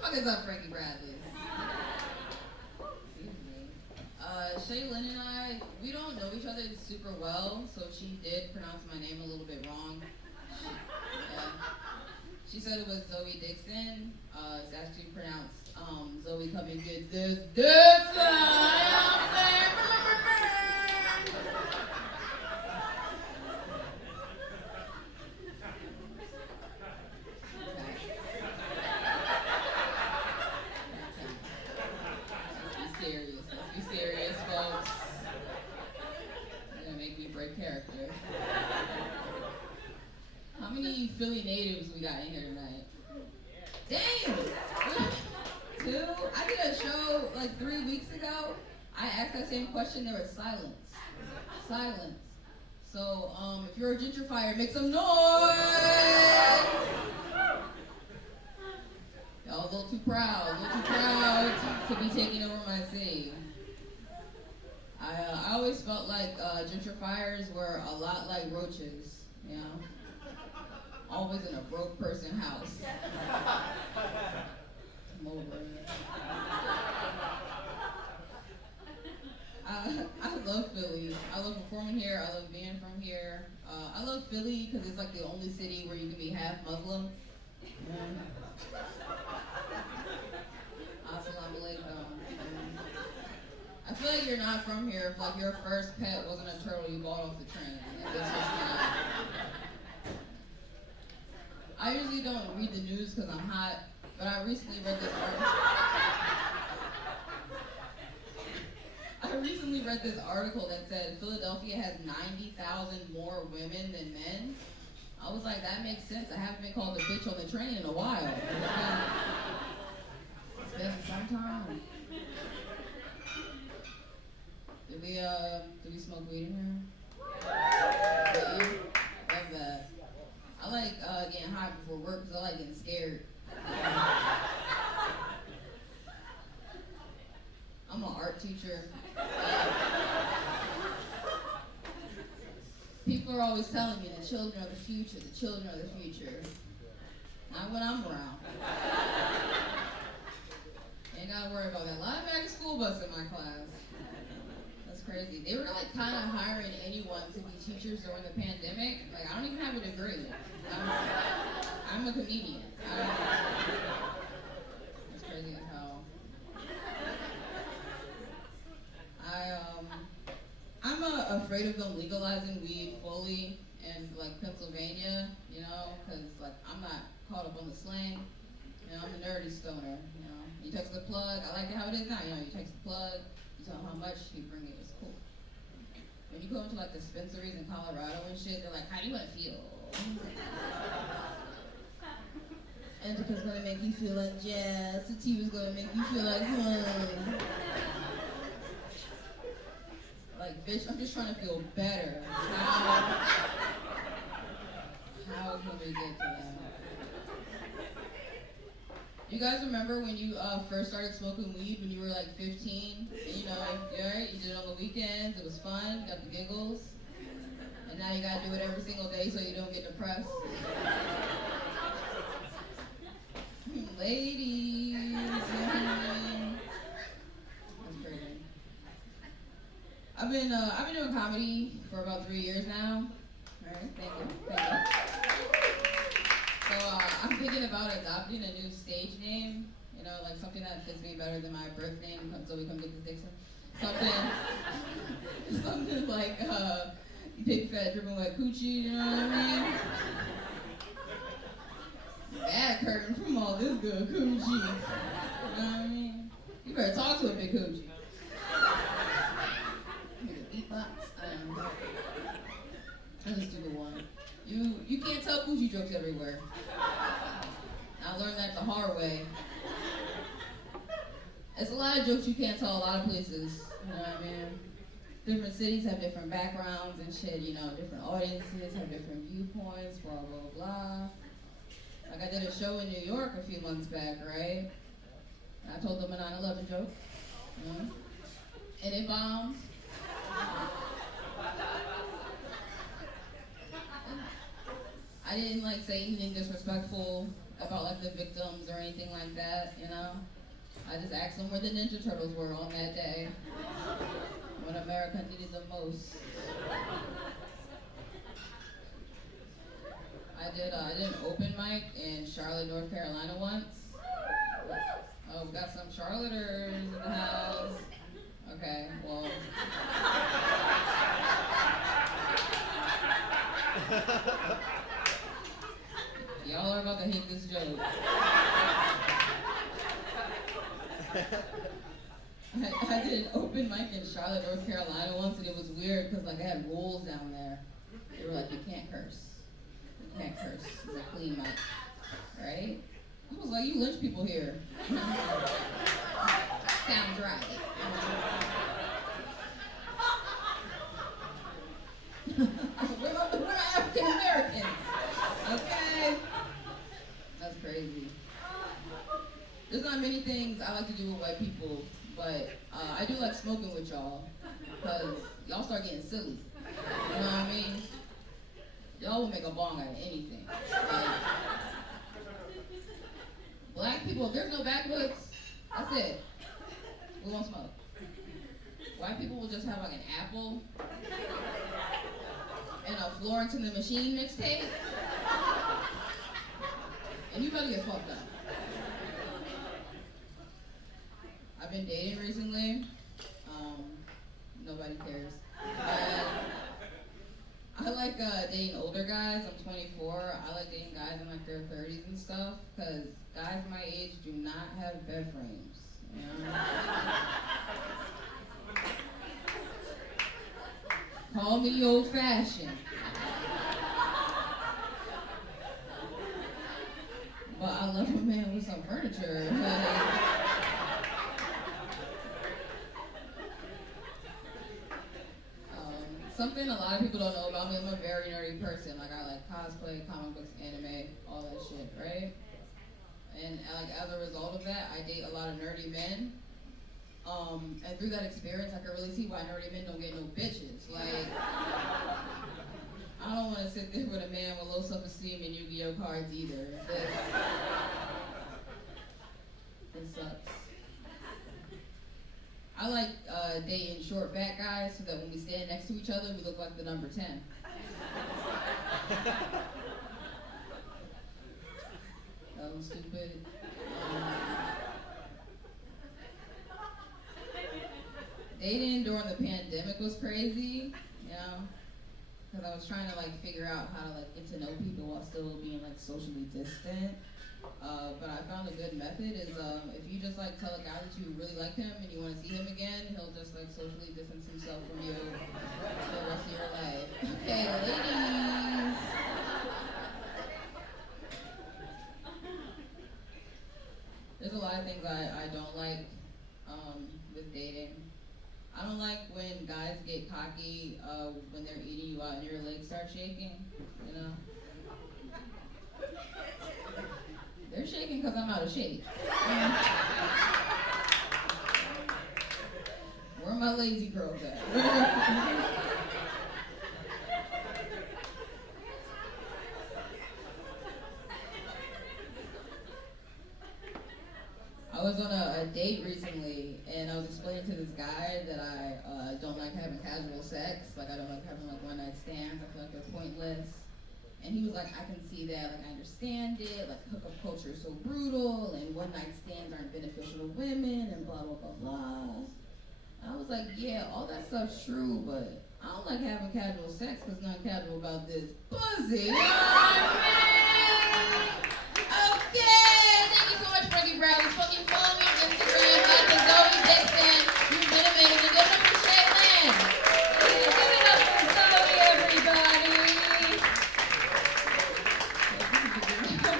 fuck is up, Frankie Bradley? Excuse me. Shaylin and I, we don't know each other super well, so she did pronounce my name a little bit wrong. Yeah. She said it was Zoe Dixon. It's actually pronounced Zoe come and get this Dixon. Let's be serious. Let's be serious, folks. You're gonna make me break character. How many Philly natives we got in here tonight? Damn! Two? I did a show like 3 weeks ago. I asked that same question, there was silence. Silence. So, if you're a gentrifier, make some noise! Y'all a little too proud, to be taking over my city. I always felt like gentrifiers were a lot like roaches, you know? Always in a broke person house. I'm over it. I love Philly. I love performing here. I love being from here. I love Philly because it's like the only city where you can be half Muslim. Assalamu alaikum. I feel like you're not from here if like your first pet wasn't a turtle you bought off the train. Like, it's just not. I usually don't read the news because I'm hot, but I recently read this article that said Philadelphia has 90,000 more women than men. I was like, that makes sense. I haven't been called a bitch on the train in a while. It's been some time. Did we smoke weed in here? Yeah. Love that. I like getting high before work because I like getting scared. I'm an art teacher. People are always telling me the children are the future, the children are the future. Not when I'm around. Ain't gotta worry about that. A lot of back to school bus in my class. That's crazy. They were like kind of hiring anyone to be teachers during the pandemic. Like, I don't even have a degree. I'm a comedian. That's crazy as hell. I'm afraid of them legalizing weed fully in like Pennsylvania, you know, because like I'm not caught up on the slang. You know, I'm a nerdy stoner. You know, you text the plug. I like it how it is now. You know, you text the plug. You tell them how much you bring it. It's cool. When you go into like dispensaries in Colorado and shit, they're like, "How do you want to feel?" Indica's gonna make you feel like jazz. Sativa's gonna make you feel like Like, bitch, I'm just trying to feel better. How can we get to that? You guys remember when you first started smoking weed when you were like 15? And, you know, you did it on the weekends, it was fun, you got the giggles. And now you gotta do it every single day so you don't get depressed. Ladies, that's crazy. I've been doing comedy for about 3 years now. All right, thank you. So I'm thinking about adopting a new stage name. You know, like something that fits me better than my birth name. So we come get this Dixon. Something like big fat dripping wet coochie. You know what I mean? Bad curtain from all this good coochie. You know what I mean? You better talk to a big coochie. Beatbox. That's a stupid one. You can't tell coochie jokes everywhere. I learned that the hard way. It's a lot of jokes you can't tell a lot of places. You know what I mean? Different cities have different backgrounds and shit. You know, different audiences have different viewpoints. Blah blah blah. Like I did a show in New York a few months back, right? And I told them a 9/11 joke, you know? And it bombed. And I didn't like say anything disrespectful about like the victims or anything like that, you know. I just asked them where the Ninja Turtles were on that day when America needed them most. I did an open mic in Charlotte, North Carolina once. Oh, we got some Charlotters in the house. Okay, well. Y'all are about to hate this joke. I did an open mic in Charlotte, North Carolina once, and it was weird because like I had rules down there. They were like, you can't curse. You can't curse. It's a clean mic, right? I was like, you lynch people here. Sounds right. we're African Americans, okay? That's crazy. There's not many things I like to do with white people, but I do like smoking with y'all, because y'all start getting silly. You know what I mean? Y'all will make a bong out of anything. Like, black people, if there's no backwoods, that's it. We won't smoke. White people will just have like an apple and a Florence and the Machine mixtape, and you better get fucked up. I've been dating recently. Nobody cares. I like dating older guys. I'm 24. I like dating guys in like their 30s and stuff, because guys my age do not have bed frames. You know? Call me old-fashioned. But I love a man with some furniture. Something a lot of people don't know about me, I'm a very nerdy person. Like, I like cosplay, comic books, anime, all that shit, right? And like as a result of that, I date a lot of nerdy men. And through that experience, I can really see why nerdy men don't get no bitches. Like, I don't want to sit there with a man with low self-esteem and Yu-Gi-Oh cards either. It sucks. I like dating short, fat guys so that when we stand next to each other, we look like the number 10. That was stupid. Dating during the pandemic was crazy, you know, because I was trying to like figure out how to like get to know people while still being like socially distant. But I found a good method is if you just like tell a guy that you really like him and you want to see him again, he'll just like socially distance himself from you for the rest of your life. Okay, ladies. There's a lot of things I don't like with dating. I don't like when guys get cocky when they're eating you out and your legs start shaking, you know? They're shaking because I'm out of shape. Where are my lazy girls at? I was on a date recently, and I was explaining to this guy that I don't like having casual sex. Like, I don't like having like one-night stands. I feel like they're pointless. And he was like, I can see that, like I understand it, like hookup culture is so brutal, and one-night stands aren't beneficial to women, and blah, blah, blah, blah. And I was like, yeah, all that stuff's true, but I don't like having casual sex because nothing casual about this pussy. You know what I mean?